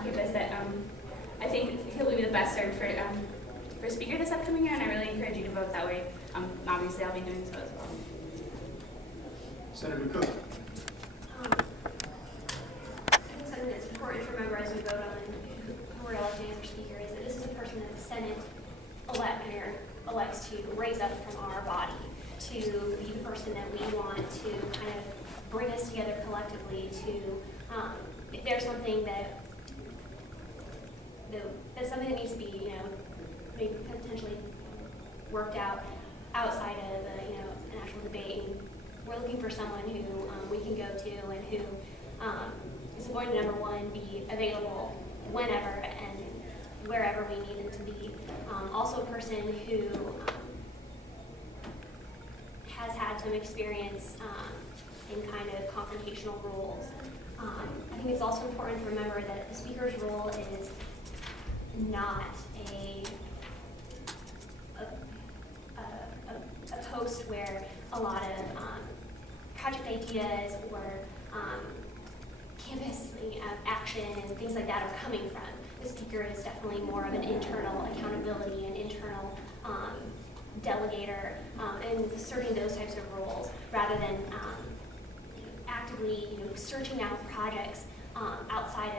on campus that I think he'll be the best served for speaker this upcoming year, and I really encourage you to vote that way. Obviously, I'll be doing so as well. Senator Cook. I think something that's important to remember as we vote on who we're electing as our speaker is that this is a person that the Senate elects to raise up from our body to be the person that we want to kind of bring us together collectively to, if there's something that's something that needs to be, maybe potentially worked out outside of, an actual debate. And we're looking for someone who we can go to and who is going to, number one, be available whenever and wherever we need them to be. Also a person who has had some experience in kind of confrontational roles. I think it's also important to remember that the speaker's role is not a post where a lot of project ideas or campus action and things like that are coming from. The speaker is definitely more of an internal accountability and internal delegator and serving those types of roles rather than actively searching out projects outside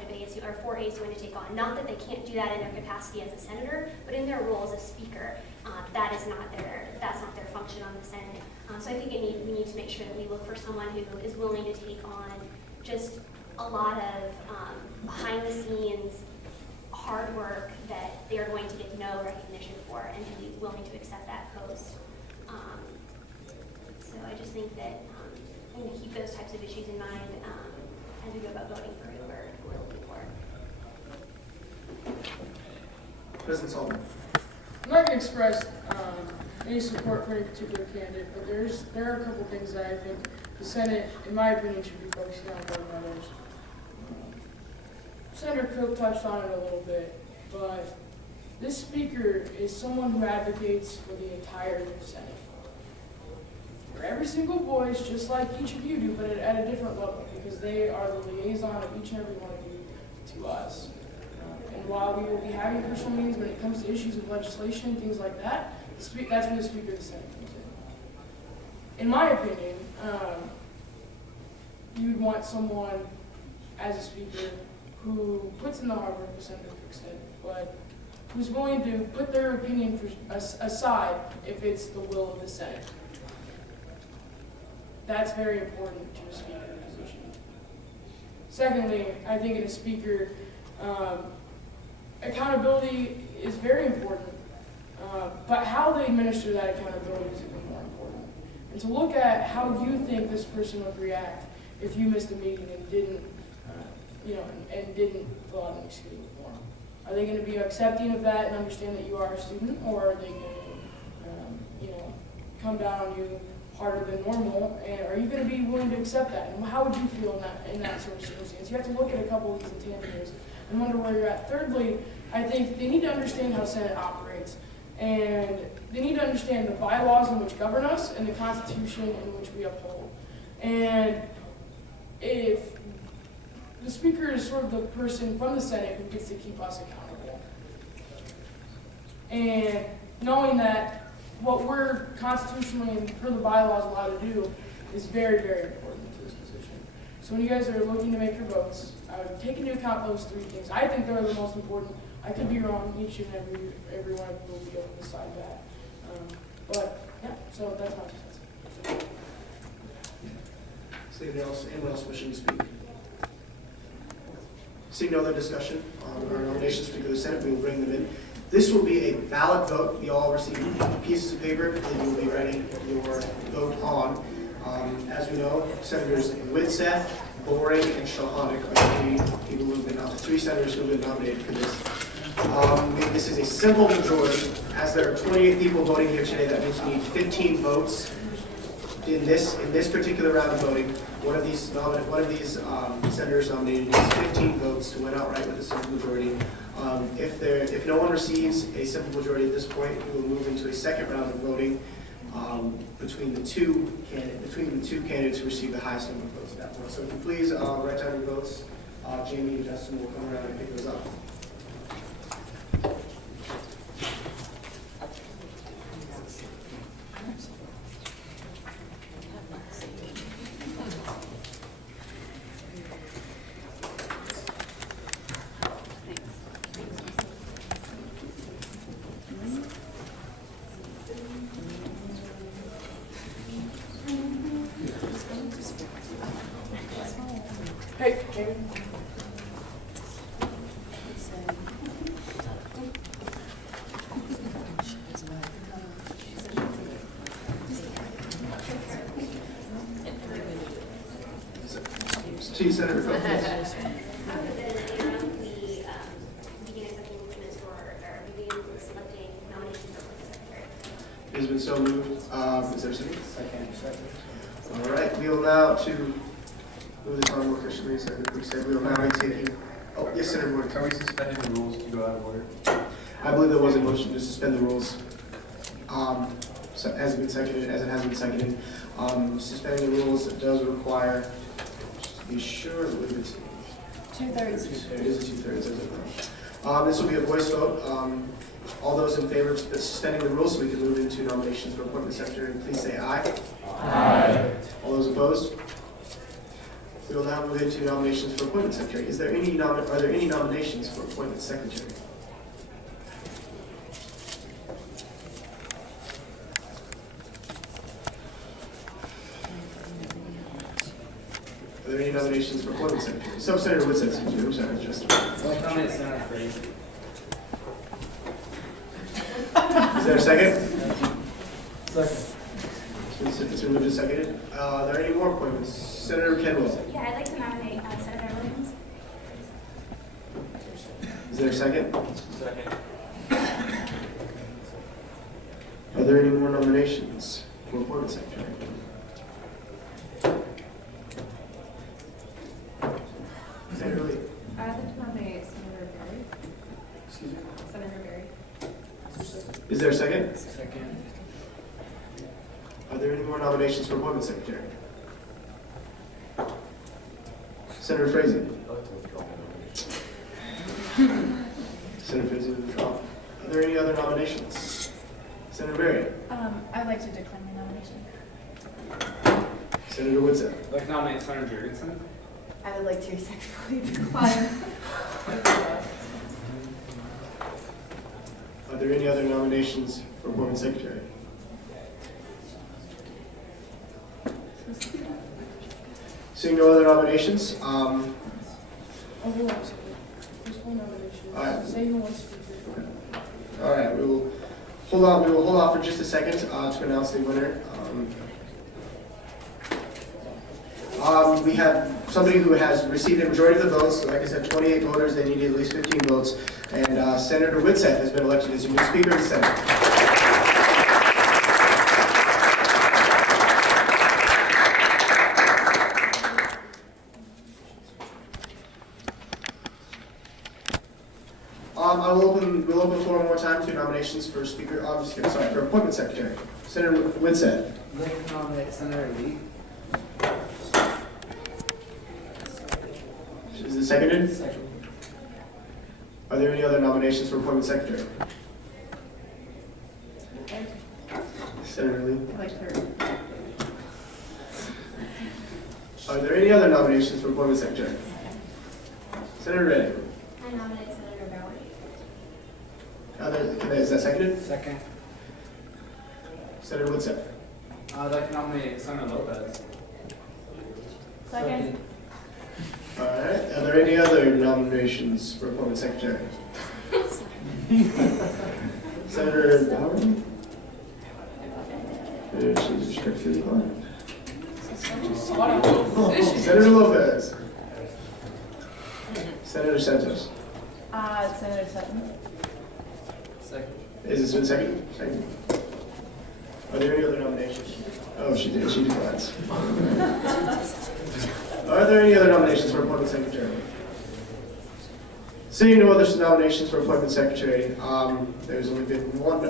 of ASU or for ASU to take on. Not that they can't do that in their capacity as a senator, but in their role as a speaker, that's not their function on the Senate. So I think we need to make sure that we look for someone who is willing to take on just a lot of behind the scenes hard work that they are going to get no recognition for, and to be willing to accept that post. So I just think that we need to keep those types of issues in mind as we go about voting for who we're looking for. President Sullivan. I'm not going to express any support for any particular candidate, but there are a couple things that I think the Senate, in my opinion, should be focusing on more than others. Senator Cook touched on it a little bit, but this speaker is someone who advocates for the entire Senate. For every single voice, just like each of you do, but at a different level, because they are the liaison of each and every one of you to us. And while we will be having personal meetings when it comes to issues of legislation, things like that, that's when the Speaker of the Senate comes in. In my opinion, you would want someone as a speaker who puts in the hard work, as Senator Cook said, but who's willing to put their opinion aside if it's the will of the Senate. That's very important to a speaker position. Secondly, I think in a speaker, accountability is very important, but how they administer that accountability is even more important. And to look at how you think this person would react if you missed a meeting and didn't, and didn't fill out an excusable form. Are they going to be accepting of that and understand that you are a student, or are they going to, come down on you harder than normal? And are you going to be willing to accept that? And how would you feel in that sort of circumstance? You have to look at a couple of these in tandem and wonder where you're at. Thirdly, I think they need to understand how Senate operates, and they need to understand the bylaws in which govern us and the Constitution in which we uphold. And if the Speaker is sort of the person from the Senate who gets to keep us accountable, and knowing that what we're constitutionally and per the bylaws allowed to do is very, very important to this position. So when you guys are looking to make your votes, take into account those three things. I think they're the most important. I could be wrong. Each and every one of you will be able to decide that. But yeah, so that's my 2 cents. Is anyone else wishing to speak? Seeing no other discussion on our nomination Speaker of the Senate, we will bring them in. This will be a ballot vote. You all receive pieces of paper that you will be writing your vote on. As we know, Senators Whitsett, Boring, and Shulhanik are the three senators who have been nominated for this. This is a simple majority. As there are 28 people voting here today, that means we need 15 votes in this particular round of voting. One of these senators nominated needs 15 votes to win outright with a simple majority. If no one receives a simple majority at this point, we will move into a second round of voting between the two candidates who receive the highest number of votes at that point. So if you please write down your votes Jamie and Justin will come around and pick those up. Hey, Jamie. Chief Senator Phil. I would have been in the interim, we begin accepting appointments for, or begin selecting nominations for appointment secretary. It has been so moved. Is there a second? Second. All right, we will now to move this on more efficiently. Senator Quick said we will now be taking. Oh, yes, Senator Wood. Are we suspending the rules to go out of order? I believe there was a motion to suspend the rules. So as it has been seconded. Suspending the rules does require, just to be sure, I believe it's 2/3. It is a 2/3, isn't it? This will be a voice vote. All those in favor of suspending the rules so we can move into nominations for appointment secretary, please say aye. Aye. All those opposed? We will now move into nominations for appointment secretary. Are there any nominations for appointment secretary? Are there any nominations for appointment secretary? So Senator Wood said, excuse me, I'm sorry, just. I'll nominate Senator Fraser. Is there a second? Second. It's been moved and seconded. Are there any more appointments? Senator Kenwell. Yeah, I'd like to nominate Senator Williams. Is there a second? Second. Are there any more nominations for appointment secretary? Senator Lee. I'd like to nominate Senator Berry. Excuse me. Senator Berry. Is there a second? Second. Are there any more nominations for appointment secretary? Senator Frazee. I'd like to withdraw my nomination. Senator Frazee will withdraw. Are there any other nominations? Senator Berry. I'd like to decline my nomination. Senator Woodson. I'd like to nominate Senator Jurgensen. I would like to respectfully decline. Are there any other nominations for appointment secretary? Seeing no other nominations, Oh, hold on a second. There's one nomination. All right. Say who wants to be here. all right, we will hold off for just a second to announce the winner. We have somebody who has received a majority of the votes. Like I said, 28 voters. They needed at least 15 votes. And Senator Whitsett has been elected as your new Speaker of the Senate. We'll open the floor one more time to nominations for Speaker. For appointment secretary. Senator Whitsett. I'd like to nominate Senator Lee. Is it seconded? Second. Are there any other nominations for appointment secretary? Senator Lee. I'd like third. Are there any other nominations for appointment secretary? Senator Redding. I nominate Senator Bowie. Is that seconded? Second. Senator Woodson. I'd like to nominate Senator Lopez. Second. All right. Are there any other nominations for appointment secretary? Senator Bowen. She's restricted to one. Senator Lopez. Senator Santos. Senator Sutton. Second. Is this been seconded? Second. Are there any other nominations? Oh, she did. She declines. Are there any other nominations for appointment secretary? Seeing no other nominations for appointment secretary, there's only been one.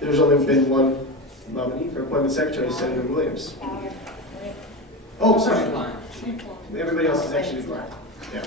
There's only been one nominee for appointment secretary, Senator Williams. Oh, sorry. Everybody else is actually declined. Yeah.